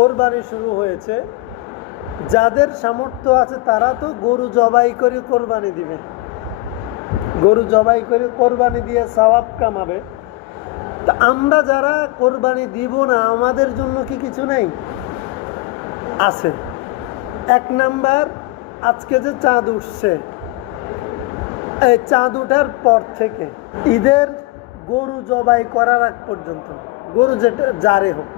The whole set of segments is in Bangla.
কোরবানি শুরু হয়েছে। যাদের সামর্থ্য আছে তারা তো গরু জবাই করে কোরবানি দিবে, গরু জবাই করে কোরবানি দিয়ে সওয়াব কামাবে। তা আমরা যারা কোরবানি দিব না, আমাদের জন্য কি কিছু নেই? আছে। এক নাম্বার, আজকে যে চাঁদ উঠছে, এই চাঁদ উঠার পর থেকে ঈদের গরু জবাই করার আগ পর্যন্ত, গরু যেটা যারে হোক,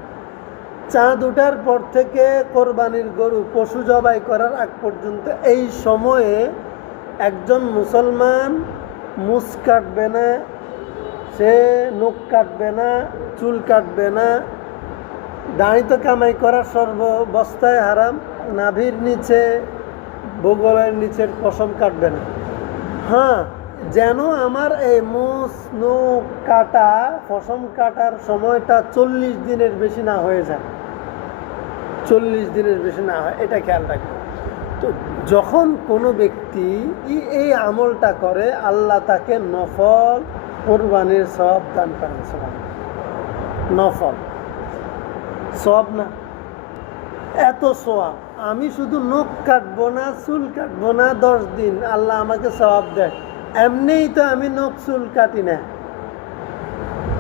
চাঁদ উঠার পর থেকে কোরবানির গরু পশু জবাই করার আগ পর্যন্ত এই সময়ে একজন মুসলমান মুছ কাটবে না, সে নখ কাটবে না, চুল কাটবে না, দাড়ি তো কামাই করার সর্বাবস্থায় হারাম, নাভির নিচে বগলের নিচের পশম কাটবে না। হ্যাঁ, যেন আমার এই মুছ নখ কাটা পশম কাটার সময়টা 40 দিনের বেশি না হয়ে যায়, 40 দিনের বেশি না হয়, এটা খেয়াল রাখবে। তো যখন কোনো ব্যক্তি এই আমলটা করে, আল্লাহ তাকে নফল কোরবানির সওয়াব দান করেন। নফল সওয়াব না, এত সওয়াব। আমি শুধু নখ কাটবো না, চুল কাটবো না 10 দিন, আল্লাহ আমাকে সওয়াব দেয়। এমনিই তো আমি নখ চুল কাটি না,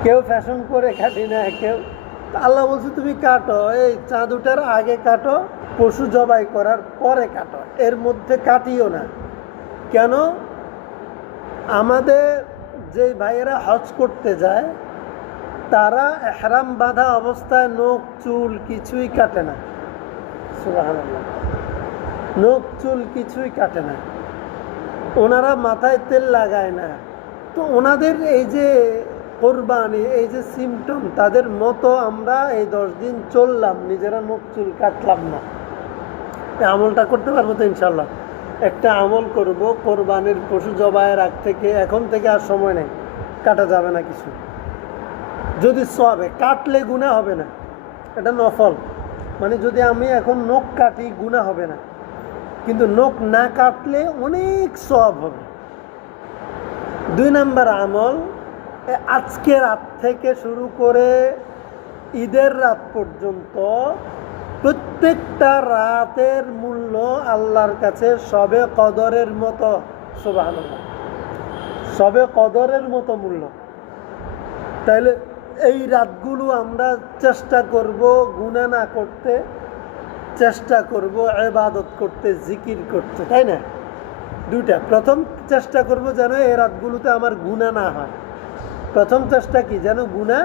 কেউ ফ্যাশন করে কাটি না কেউ। আল্লাহ বলছে তুমি কাটো, এই চাঁদ উঠার আগে কাটো, পশু জবাই করার পরে কাটো, এর মধ্যে কাটিও না। কেন? আমাদের যে ভাইয়েরা হজ করতে যায়, তারা ইহরাম বাঁধা অবস্থায় নখ চুল কিছুই কাটে না। সুবহানাল্লাহ, নখ চুল কিছুই কাটে না, ওনারা মাথায় তেল লাগায় না। তো ওনাদের এই যে কোরবানি, এই যে সিমটম, তাদের মতো আমরা এই 10 দিন চললাম, নিজেরা নখ চুল কাটলাম না। এই আমলটা করতে পারবো তো ইনশাল্লাহ? একটা আমল করব, কোরবানির পশু জবাইয়ের আগ থেকে, এখন থেকে আর সময় নেই, কাটা যাবে না কিছু। যদি সবে কাটলে গুনাহ হবে না, এটা নফল, মানে যদি আমি এখন নখ কাটি গুনাহ হবে না, কিন্তু নখ না কাটলে অনেক সওয়াব হবে। 2 নাম্বার আমল, আজকে রাত থেকে শুরু করে ঈদের রাত পর্যন্ত প্রত্যেকটা রাতের মূল্য আল্লাহর কাছে শবে কদরের মতো। সুবহানাল্লাহ, শবে কদরের মতো মূল্য। তাইলে এই রাতগুলো আমরা চেষ্টা করব গুনাহ না করতে, চেষ্টা করব ইবাদত করতে, জিকির করতে, তাই না? দুইটা। প্রথম চেষ্টা করব যেন এই রাতগুলোতে আমার গুনাহ না হয়। প্রথম চেষ্টা কি? যেন গুনাহ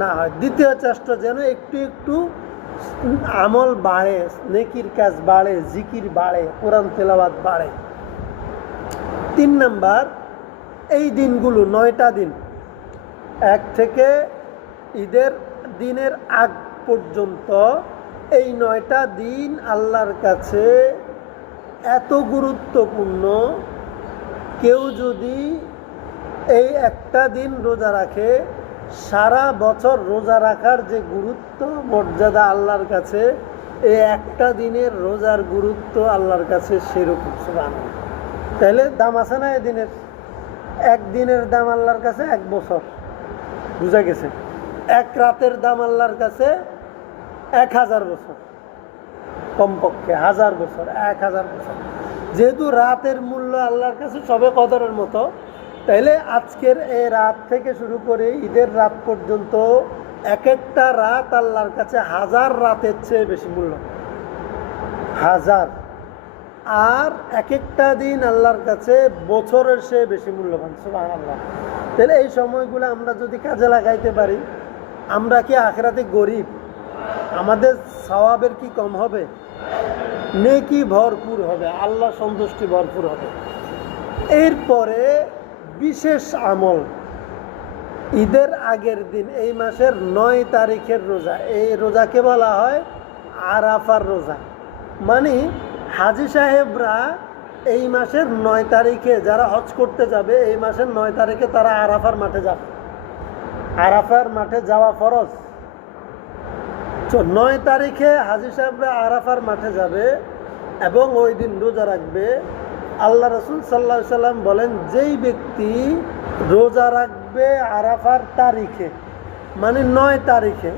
না হয়। দ্বিতীয় চেষ্টা যেন একটু একটু আমল বাড়ে, নেকির কাজ বাড়ে, জিকির বাড়ে, কোরআন তেলাওয়াত বাড়ে। 3 নাম্বার, এই দিনগুলো 9টা দিন, 1 থেকে ঈদের দিনের আগ পর্যন্ত, এই 9টা দিন আল্লাহর কাছে এত গুরুত্বপূর্ণ। কেউ যদি এই একটা দিন রোজা রাখে, সারা বছর রোজা রাখার যে গুরুত্ব মর্যাদা আল্লাহর কাছে, এই একটা দিনের রোজার গুরুত্ব আল্লাহর কাছে সেরকম। সুবহানাল্লাহ। তাহলে দাম আছে না? এই দিনের একদিনের দাম আল্লাহর কাছে 1 বছর। বুঝা গেছে? এক রাতের দাম আল্লাহর কাছে 1000 বছর, কমপক্ষে 1000 বছর, 1000 বছর। যেহেতু রাতের মূল্য আল্লাহর কাছে সবে কদরের মতো, তাইলে আজকের এই রাত থেকে শুরু করে ঈদের রাত পর্যন্ত এক একটা রাত আল্লাহর কাছে 1000 রাতের চেয়ে বেশি মূল্য, 1000। আর এক একটা দিন আল্লাহর কাছে বছরের চেয়ে বেশি মূল্যবান। সুবহানাল্লাহ। তাহলে এই সময়গুলো আমরা যদি কাজে লাগাইতে পারি, আমরা কি আখিরাতে গরিব? আমাদের সওয়াবের কি কম হবে? নেকি ভরপুর হবে, আল্লাহ সন্তুষ্টি ভরপুর হবে। এরপরে বিশেষ আমল, ঈদের আগের দিন, এই মাসের 9 তারিখের রোজা। এই রোজাকে বলা হয় আরাফার রোজা। মানে হাজী সাহেবরা এই মাসের 9 তারিখে, যারা হজ করতে যাবে, এই মাসের 9 তারিখে তারা আরাফার মাঠে যাবে। আরাফার মাঠে যাওয়া ফরজ। 9 তারিখে হাজী সাহেবরা আরাফার মাঠে যাবে এবং ওই দিন রোজা রাখবে। আল্লাহ রাসূল সাল্লাল্লাহু আলাইহি সাল্লাম বলেন, যেই ব্যক্তি রোজা রাখবে আরাফার তারিখে, মানে 9 তারিখে,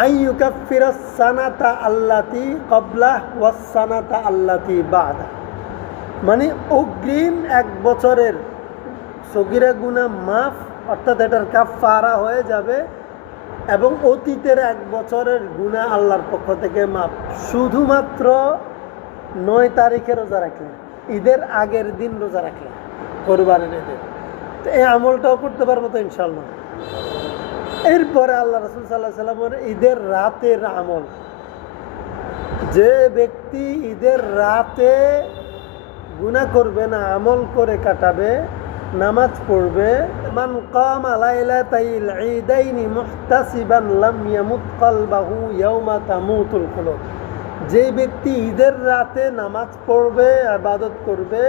আইয়ুকাফিরাস সানাতা আল্লাতি ক্বাবলা ওয়াস সানাতা আল্লাতি বাদা, মানে অগ্রিম 1 বছরের সগীরা গুনাহ মাফ, অর্থাৎ এটার কাফারা হয়ে যাবে, এবং অতীতের 1 বছরের গুনাহ আল্লাহর পক্ষ থেকে মাফ। শুধুমাত্র 9 তারিখে রোজা রাখলে, ঈদের আগের দিন রোজা রাখলে, কোরবানির ঈদের, তো এই আমলটাও করতে পারবো তো ইনশাল্লাহ। এরপরে আল্লাহ রাসূল সাল্লাল্লাহু আলাইহি ওয়াসাল্লামের ঈদের রাতের আমল, যে ব্যক্তি ঈদের রাতে গুনাহ করবে না, আমল করে কাটাবে, নামাজ পড়বে, মান কামা লাইলাতাইল ঈদাইনি মুহতাসিবান লাম ইয়ামুত কলবাহু ইয়াওমা তামুতুল কুলুব, যে ব্যক্তি ঈদের রাতে নামাজ পড়বে, ইবাদত করবে,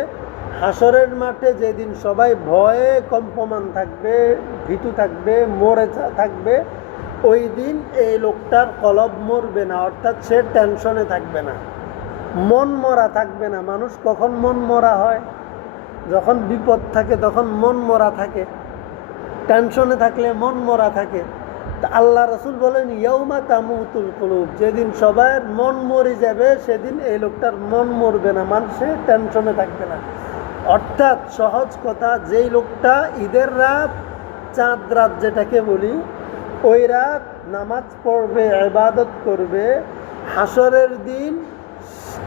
হাসরের মাঠে যেদিন সবাই ভয়ে কম্পমান থাকবে, ভীতু থাকবে, মরে থাকবে, ওই দিন এই লোকটার কলব মরবে না, অর্থাৎ সে টেনশনে থাকবে না, মন মরা থাকবে না। মানুষ কখন মন মরা হয়? যখন বিপদ থাকে তখন মন মরা থাকে, টেনশনে থাকলে মন মরা থাকে। তা আল্লাহ রাসূল বলেন ইয়াউমা তামুতুল কুলুব, যেদিন সবার মন মরে যাবে সেদিন এই লোকটার মন মরবে না, মানুষে টেনশনে থাকবে না। অর্থাৎ সহজ কথা, যেই লোকটা ঈদের রাত, চাঁদ রাত যেটাকে বলি, ওই রাত নামাজ পড়বে, ইবাদত করবে, হাসরের দিন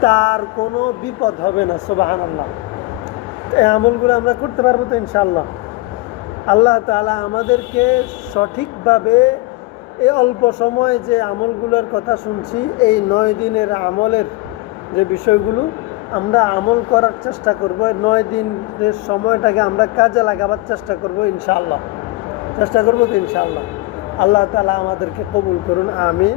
তার কোনো বিপদ হবে না। সুবহানাল্লাহ। এই আমলগুলো আমরা করতে পারবো তো ইনশাআল্লাহ। আল্লাহ তাআলা আমাদেরকে সঠিকভাবে এই অল্প সময় যে আমলগুলোর কথা শুনছি, এই 9 দিনের আমলের যে বিষয়গুলো আমরা আমল করার চেষ্টা করব, 9 দিনের সময়টাকে আমরা কাজে লাগাবার চেষ্টা করব ইনশাআল্লাহ। চেষ্টা করবো তো ইনশাআল্লাহ। আল্লাহ তাআলা আমাদেরকে কবুল করুন, আমিন।